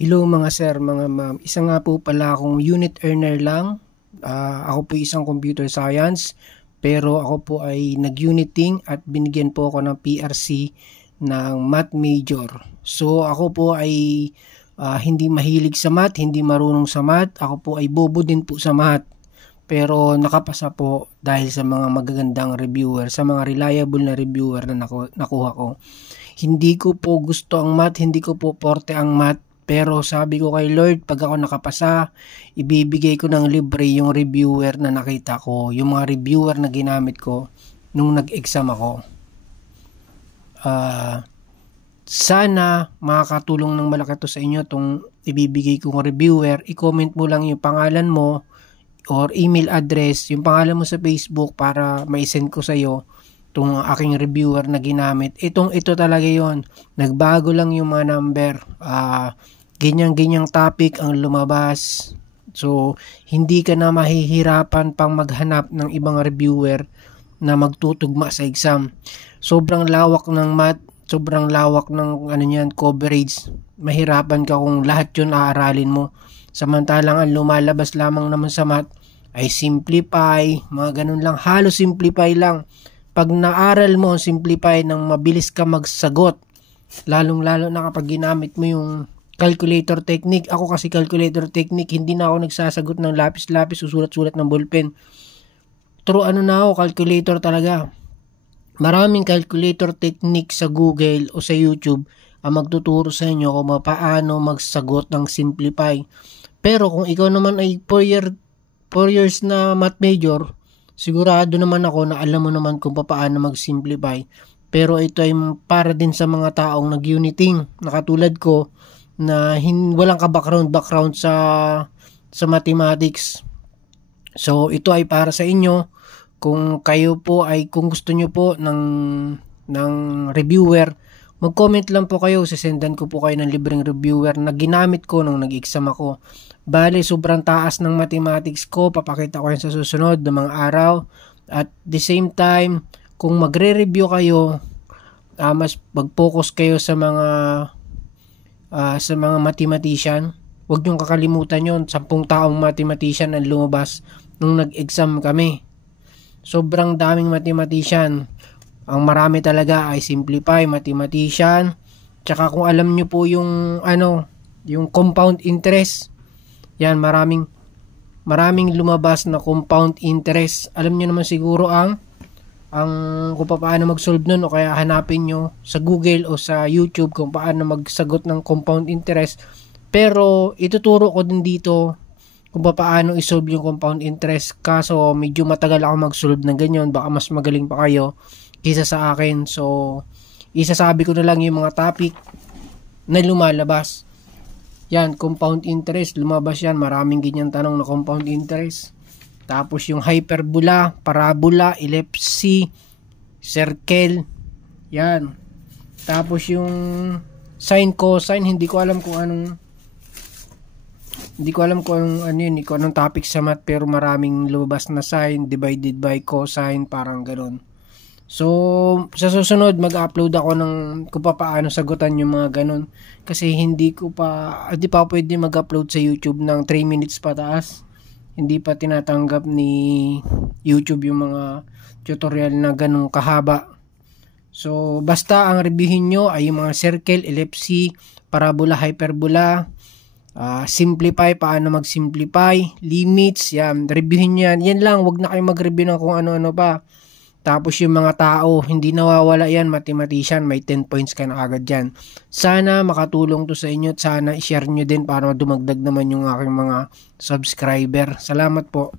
Hello mga sir, mga ma'am. Isa nga po pala akong unit earner lang. Ako po isang computer science, pero ako po ay nag-uniting at binigyan po ako ng PRC ng math major. So ako po ay hindi mahilig sa math, hindi marunong sa math. Ako po ay bobo din po sa math. Pero nakapasa po dahil sa mga magagandang reviewer, sa mga reliable na reviewer na nakuha ko. Hindi ko po gusto ang math, hindi ko po forte ang math. Pero sabi ko kay Lord, pag ako nakapasa, ibibigay ko ng libre yung reviewer na nakita ko, yung mga reviewer na ginamit ko nung nag-exam ako. Sana makakatulong ng malaki to sa inyo itong ibibigay kong reviewer. I-comment mo lang yung pangalan mo or email address, yung pangalan mo sa Facebook para ma-send ko sa iyo itong aking reviewer na ginamit. Ito talaga yon. Nagbago lang yung mga number. Ganyang topic ang lumabas. So, hindi ka na mahihirapan pang maghanap ng ibang reviewer na magtutugma sa exam. Sobrang lawak ng math, sobrang lawak ng coverage. Mahirapan ka kung lahat yun aaralin mo. Samantalang ang lumalabas lamang naman sa math ay simplify, mga ganun lang. Halos simplify lang. Pag naaral mo ang simplify nang mabilis ka magsagot, lalong-lalo na kapag ginamit mo yung calculator technique. Ako kasi calculator technique, hindi na ako nagsasagot ng lapis-lapis, susulat-sulat ng ballpen. True na ako, calculator talaga. Maraming calculator technique sa Google o sa YouTube ang magtuturo sa inyo kung paano magsagot ng simplify. Pero kung ikaw naman ay 4 years na math major, sigurado naman ako na alam mo naman kung paano mag-simplify. Pero ito ay para din sa mga taong nag-uniting, na katulad ko, na walang ka-background sa mathematics. So ito ay para sa inyo. Kung kayo po ay, kung gusto nyo po ng reviewer, mag-comment lang po kayo, sasendan ko po kayo ng libreng reviewer na ginamit ko nung nag-exam ako. Bale, sobrang taas ng mathematics ko, papakita ko yan sa susunod ng mga araw. At the same time, kung magre-review kayo, mas mag-focus kayo sa mga mathematician. Huwag niyong kakalimutan yon. 10 taong mathematician ang lumabas nung nag-exam kami. Sobrang daming mathematician. Ang marami talaga ay simplify, mathematician. Tsaka kung alam niyo po yung yung compound interest. Yan, maraming lumabas na compound interest. Alam niyo naman siguro ang kung paano mag-solve nun, o kaya hanapin nyo sa Google o sa YouTube kung paano magsagot ng compound interest. Pero ituturo ko din dito kung paano isolve yung compound interest. Kaso medyo matagal ako mag-solve ng ganyan, baka mas magaling pa kayo kaysa sa akin. So isasabi ko na lang yung mga topic na lumalabas. Yan, compound interest, lumabas yan, maraming ganyan tanong na compound interest. Tapos yung hyperbola, parabola, ellipse, circle. Yan. Tapos yung sine, cosine, hindi ko alam kung anong topic sa math, pero maraming lumabas na sine divided by cosine, parang ganoon. So, sa susunod mag-upload ako ng kung paano sagutan yung mga ganun. Kasi hindi pa pwede mag-upload sa YouTube ng 3 minutes pataas. Hindi pa tinatanggap ni YouTube yung mga tutorial na ganun kahaba. So, basta ang reviewin nyo ay yung mga circle, ellipse, parabola, hyperbola, simplify, paano mag-simplify, limits, yan, reviewin nyo yan. Yan lang, wag na kayo mag-review ng kung ano-ano pa. Tapos yung mga tao, hindi nawawala yan, mathematician, may 10 points ka na agad dyan. Sana makatulong to sa inyo at sana i-share nyo din para dumagdag naman yung aking mga subscriber. Salamat po.